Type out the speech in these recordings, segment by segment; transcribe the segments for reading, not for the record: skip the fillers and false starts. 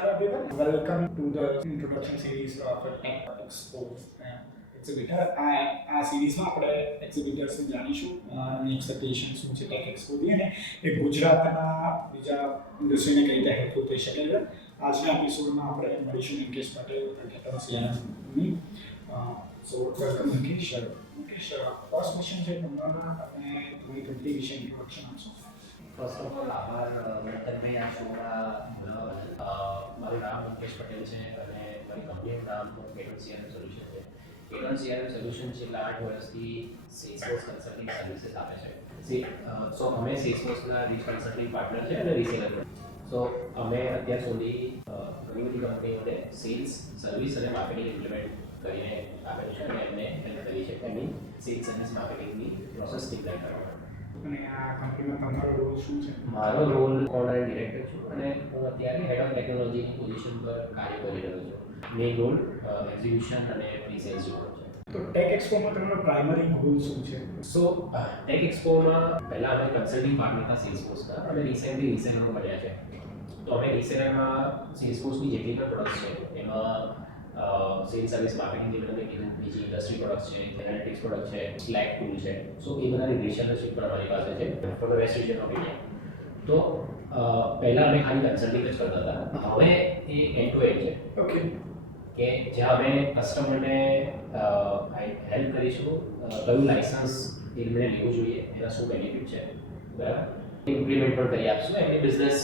Hello everyone, welcome to the introduction series of Tech Expo exhibitor. આ સિરીઝમાં આપણે એક્ઝિબિટર્સને જાણીશું એની એક્સપેક્ટેશન શું છે ટેક એક્સપોની અને એ ગુજરાતના બીજા ઇન્ડસ્ટ્રીને કઈ રીતે હેલ્પફુલ થઈ શકે છે. આજના એપિસોડમાં આપણે મળીશું મુકેશ પટેલ સીએમની. So welcome Mukesh. Mukesh, first question છે તમારા અને તમારી કંપની વિશે ઇન્ટ્રોડક્શન આપશો. ફર્સ્ટ ઓફ ઓલ આભાર તમે આ શોમાં મારું નામ મુકેશ પટેલ છે અને મારી કંપનીનું નામ કેટન સીઆરએમ સોલ્યુશન છે. કેટન સીઆરએમ સોલ્યુશન છેલ્લા 8 વર્ષથી સેલ્સફોર્સ કન્સલ્ટિંગ સર્વિસીસ આપે છે. સો અમે સેલ્સફોર્સના રીચ કન્સલ્ટિંગ પાર્ટનર છે અને રિસેલર છે. સો અમે અત્યાર સુધી ઘણી બધી કંપનીઓને સેલ્સ સર્વિસ અને માર્કેટિંગ ઇમ્પ્લિમેન્ટ કરીને આપેલું છે અને એમને હેલ્પ કરી છે એમની સેલ્સ સર્વિસ માર્કેટિંગની પ્રોસેસ સ્ટ્રીમલાઇન કરવા માટે. અને આ કંપનીમાં તમારો રોલ શું છે? મારો રોલ ઓનર ડિરેક્ટર છું અને હું અત્યારે હેડ ઓફ ટેકનોલોજીની પોઝિશન પર કાર્ય કરી રહ્યો છું. મેઇન રોલ એક્ઝિક્યુશન અને પ્રી સેલ્સ જેવો છે. તો ટેક એક્સપોમાં તમારો પ્રાઇમરી ગોલ શું છે? સો ટેક એક્સપોમાં પહેલાં અમે કન્સલ્ટિંગ પાર્ટનર હતા સેલ્સફોર્સના અને રિસેન્ટલી રિસેલર બન્યા છે. તો અમે રિસેલરમાં સેલ્સફોર્સની જેટલી પણ પ્રોડક્ટ્સ છે એમાં સેલ્સ સર્વિસ માર્કેટિંગ જે તમે કીધું, બીજી ઇન્ડસ્ટ્રી પ્રોડક્ટ્સ છે, એનાલિટિક્સ પ્રોડક્ટ છે, સ્લેક ટૂલ છે. સો એ બધાની રિલેશનશીપ પણ અમારી પાસે છે for the west region of India. તો પહેલાં અમે ખાલી કન્સલ્ટિંગ જ કરતા હતા. હવે એ એન્ડ ટુ એન્ડ છે. ઓકે. કે જ્યાં અમે કસ્ટમરને હેલ્પ કરીશું કયું લાઇસન્સ એમને લેવું જોઈએ, એના શું બેનિફિટ છે, બરાબર, ઇમ્પ્લિમેન્ટ પણ કરી આપશું. એમની બિઝનેસ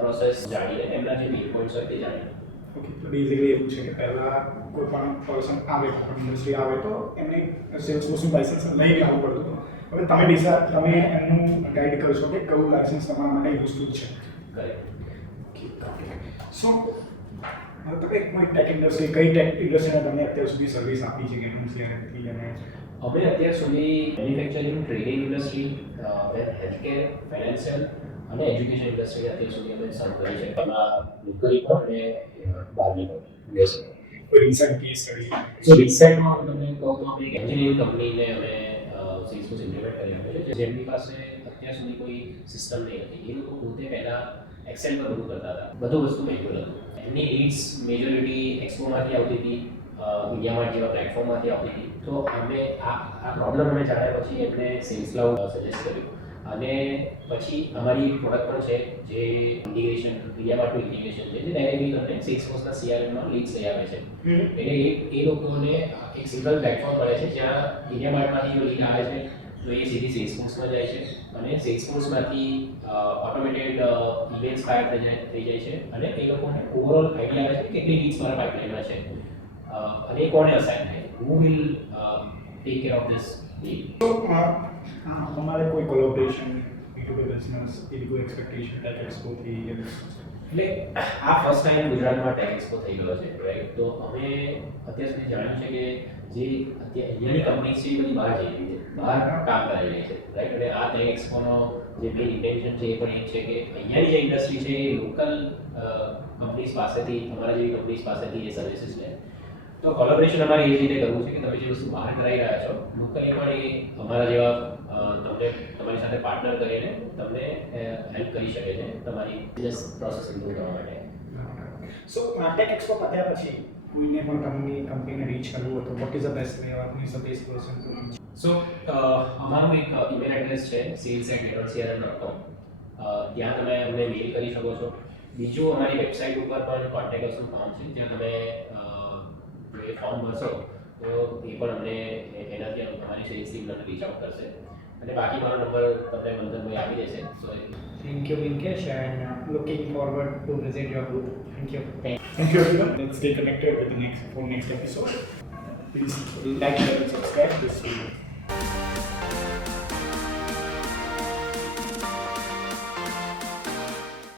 પ્રોસેસ જાણીને એમના જે વીક પોઈન્ટ્સ હોય તે જાણીને. ઓકે. તો બેઝિકલી એવું છે કે પહેલાં કોઈ પણ પર્સન આવે, કોઈ પણ ઇન્ડસ્ટ્રી આવે તો એમને સેલ્સફોર્સનું લાઇસન્સ લઈને આવવું પડતું. હવે તમે એમનું ગાઈડ કરશો કે કયું લાઇસન્સ તમારા માટે યુઝફુલ છે. કરેક્ટ. સો તમે કોઈ ટેક ઇન્ડસ્ટ્રી, કઈ ટેક ઇન્ડસ્ટ્રીને તમે અત્યાર સુધી સર્વિસ આપી છે કે સીઆરએમથી? અને અમે અત્યાર સુધી manufacturing, trading industry, healthcare, financial અને એજ્યુકેશન ઇન્ડસ્ટ્રી અત્યાર સુધી અમે સર્વ કરી છે. એમાં લોકલી પણ અને બહારની પણ યુએસએ. કોઈ રિસન્ટ કેસ સ્ટડી? સો રિસેન્ટમાં તમને કહું તો અમે એક એન્જિનિયરિંગ કંપનીને અમે સેલ્સફોર્સ ઇમ્પ્લિમેન્ટ કરી છે જેમની પાસે અત્યાર સુધી કોઈ સિસ્ટમ નહીં હતી. એ લોકો પોતે પહેલાં એક્સેલ પર બધું કરતા હતા, બધું વસ્તુ મેન્યુઅલ હતું. એમની નીડ્સ મેજોરિટી એક્સપોમાંથી આવતી હતી, ઇન્ડિયામાં જેવા પ્લેટફોર્મમાંથી આવતી હતી. તો અમે આ પ્રોબ્લેમ અમે જાણ્યા પછી એમને સેલ્સ ક્લાઉડ સજેસ્ટ કર્યું અને પછી અમારી પ્રોડક્ટ પણ છે જે ઇન્ટિગ્રેશન, ઇન્ડિયા માટે ઇન્ટિગ્રેશન છે જે ડાયરેક્ટલી તમને સેલ્સફોર્સના સીઆરએમમાં લીડ્સ લઈ આવે છે. એટલે એ લોકોને એક સિંગલ પ્લેટફોર્મ મળે છે જ્યાં ઇન્ડિયા માર્ટમાંથી જો લીડ આવે છે તો એ સીધી સેલ્સફોર્સમાં જાય છે અને સેલ્સફોર્સમાંથી ઓટોમેટેડ ઇવેન્ટ્સ ફાયર થઈ જાય છે અને એ લોકોને ઓવરઓલ આઈડિયા આવે છે કે કેટલી લીડ્સ મારા પાઇપલાઇનમાં છે અને એ કોને અસાઇન થાય, who will take care of this lead. તો તમારે કોઈ કોલેબોરેશન, B2B બિઝનેસ, એવી કોઈ એક્સપેક્ટેશન ટેક એક્સપોથી? એટલે આ ફર્સ્ટ ટાઈમ ગુજરાતમાં ટેક એક્સપો થઈ ગયો છે, રાઈટ. તો અમે અત્યાર સુધી જાણ્યું છે કે જે અત્યારે અહીંયાની કંપનીઝ છે એ બધી બહાર જઈ રહી છે, બહાર કામ કરી રહી છે, રાઈટ. અને આ ટેક એક્સપોનો જે મેઇન ઇન્ટેન્શન છે એ પણ એ છે કે અહીંયાની જે ઇન્ડસ્ટ્રી છે એ લોકલ કંપનીઝ પાસેથી, અમારા જેવી કંપનીઝ પાસેથી એ સર્વિસીસ લે. તો કોલેબોરેશન અમારે એ રીતે કરવું છે કે તમે જે વસ્તુ બહાર કરાવી રહ્યા છો લોકલી પણ એ અમારા જેવા તમને તમારી સાથે પાર્ટનર કરીને તમને હેલ્પ કરી શકે છે તમારી બિઝનેસ પ્રોસેસ ઇમ્પ્રૂવ કરવા માટે. સો ટેક એક્સપો પત્યા પછી કોઈને પણ તમારી કંપનીને રીચ કરવું હોય તો what is the best way or is the best person to reach? So અમારું એક ઈમેલ એડ્રેસ છે sales@networkcrm.com. ત્યાં તમે અમને મેલ કરી શકો છો. બીજું અમારી વેબસાઇટ ઉપર પણ કોન્ટેક્ટ અસનું ફોર્મ છે જ્યાં તમે જો એ ફોર્મ ભરશો તો એ પણ અમને એનાથી અમારી સેલ્સ ટીમ તમને રીચ આઉટ કરશે અને બાકી મારો નંબર તમને મંથનભાઈ આપી દેશે. સો Thank you, Vinkesh, and looking forward to visit your booth. Thank you. Thank you, everyone. Let's stay connected with the next episode. Please like, share, and subscribe this video.